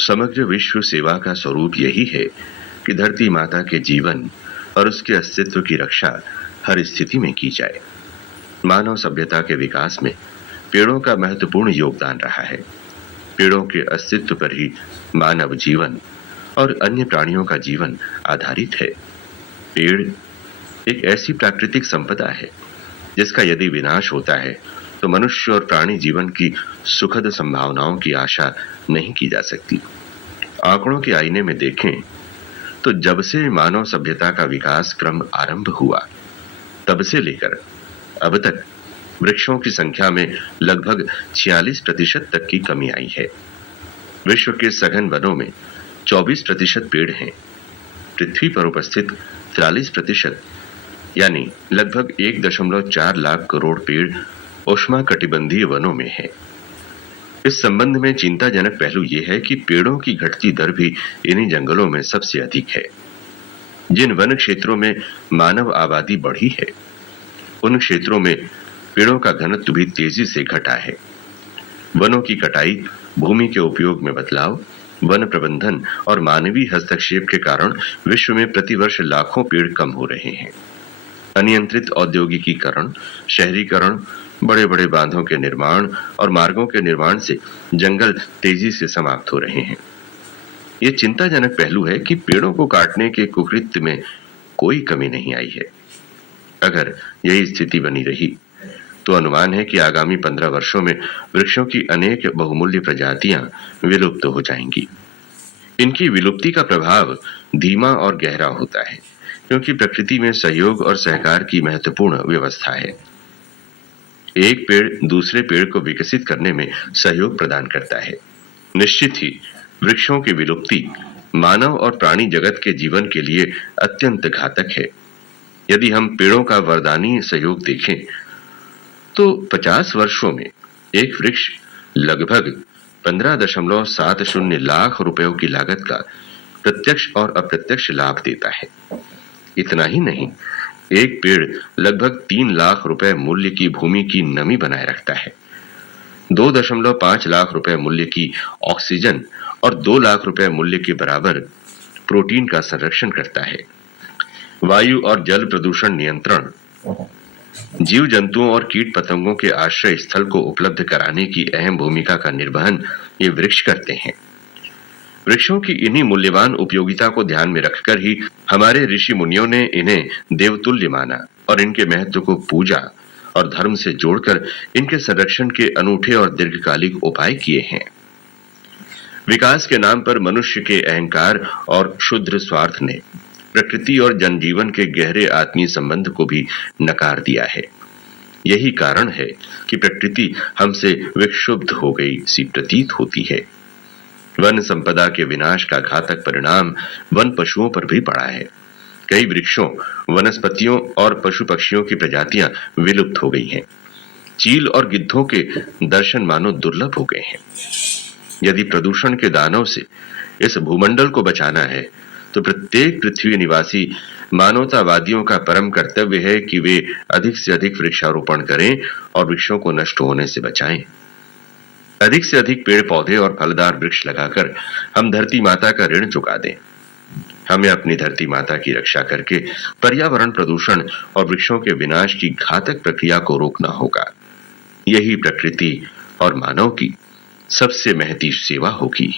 समग्र विश्व सेवा का स्वरूप यही है कि धरती माता के जीवन और उसके अस्तित्व की रक्षा हर स्थिति में की जाए। मानव सभ्यता के विकास में पेड़ों का महत्वपूर्ण योगदान रहा है। पेड़ों के अस्तित्व पर ही मानव जीवन और अन्य प्राणियों का जीवन आधारित है। पेड़ एक ऐसी प्राकृतिक संपदा है जिसका यदि विनाश होता है तो मनुष्य और प्राणी जीवन की सुखद संभावनाओं की आशा नहीं की जा सकती। आंकड़ों के आईने में देखें तो जब से मानव सभ्यता का विकास क्रम आरंभ हुआ तब से लेकर अब तक वृक्षों की संख्या में लगभग 46% तक की कमी आई है। विश्व के सघन वनों में 24% पेड़ हैं। पृथ्वी पर उपस्थित 43% यानी लगभग 1.4 लाख करोड़ पेड़ उष्णकटिबंधीय वनों में है। इस संबंध में चिंताजनक पहलू यह है कि पेड़ों की घटती दर भी इन्हीं जंगलों में सबसे अधिक है। जिन वन क्षेत्रों में मानव आबादी बढ़ी है उन क्षेत्रों में पेड़ों का घनत्व भी तेजी से घटा है। वनों की कटाई, भूमि के उपयोग में बदलाव, वन प्रबंधन और मानवीय हस्तक्षेप के कारण विश्व में प्रतिवर्ष लाखों पेड़ कम हो रहे हैं। अनियंत्रित औद्योगिकीकरण, शहरीकरण, बड़े बड़े बांधों के निर्माण और मार्गों के निर्माण से जंगल तेजी से समाप्त हो रहे हैं। ये चिंताजनक पहलू है कि पेड़ों को काटने के कुकृत्य में कोई कमी नहीं आई है। अगर यही स्थिति बनी रही तो अनुमान है कि आगामी 15 वर्षों में वृक्षों की अनेक बहुमूल्य प्रजातियां विलुप्त हो जाएंगी। इनकी विलुप्ति का प्रभाव धीमा और गहरा होता है क्योंकि प्रकृति में सहयोग और सहकार की महत्वपूर्ण व्यवस्था है। एक पेड़ दूसरे पेड़ को विकसित करने में सहयोग प्रदान करता है। निश्चित ही वृक्षों की विलुप्ति मानव और प्राणी जगत के जीवन के लिए अत्यंत घातक है। यदि हम पेड़ों का वरदानी सहयोग देखें तो 50 वर्षों में एक वृक्ष लगभग 15.70 लाख रुपयों की लागत का प्रत्यक्ष और अप्रत्यक्ष लाभ देता है। इतना ही नहीं, एक पेड़ लगभग 3 लाख रुपए मूल्य की भूमि की नमी बनाए रखता है, 2.5 लाख रुपए मूल्य की ऑक्सीजन और 2 लाख रुपए मूल्य के बराबर प्रोटीन का संरक्षण करता है। वायु और जल प्रदूषण नियंत्रण, जीव जंतुओं और कीट पतंगों के आश्रय स्थल को उपलब्ध कराने की अहम भूमिका का निर्वहन ये वृक्ष करते हैं। वृक्षों की इन्हीं मूल्यवान उपयोगिता को ध्यान में रखकर ही हमारे ऋषि मुनियों ने इन्हें देवतुल्य माना और इनके महत्व को पूजा और धर्म से जोड़कर इनके संरक्षण के अनूठे और दीर्घकालिक उपाय किए हैं। विकास के नाम पर मनुष्य के अहंकार और क्षुद्र स्वार्थ ने प्रकृति और जनजीवन के गहरे आत्मीय संबंध को भी नकार दिया है। यही कारण है कि प्रकृति हमसे विक्षुब्ध हो गई सी प्रतीत होती है। वन संपदा के विनाश का घातक परिणाम वन पशुओं पर भी पड़ा है। कई वृक्षों, वनस्पतियों और पशु पक्षियों की प्रजातियां विलुप्त हो गई हैं। चील और गिद्धों के दर्शन मानो दुर्लभ हो गए हैं। यदि प्रदूषण के दानव से इस भूमंडल को बचाना है तो प्रत्येक पृथ्वी निवासी मानवतावादियों का परम कर्तव्य है कि वे अधिक से अधिक वृक्षारोपण करें और वृक्षों को नष्ट होने से बचाएं। अधिक से अधिक पेड़ पौधे और फलदार वृक्ष लगाकर हम धरती माता का ऋण चुका दें। हमें अपनी धरती माता की रक्षा करके पर्यावरण प्रदूषण और वृक्षों के विनाश की घातक प्रक्रिया को रोकना होगा। यही प्रकृति और मानव की सबसे महती सेवा होगी।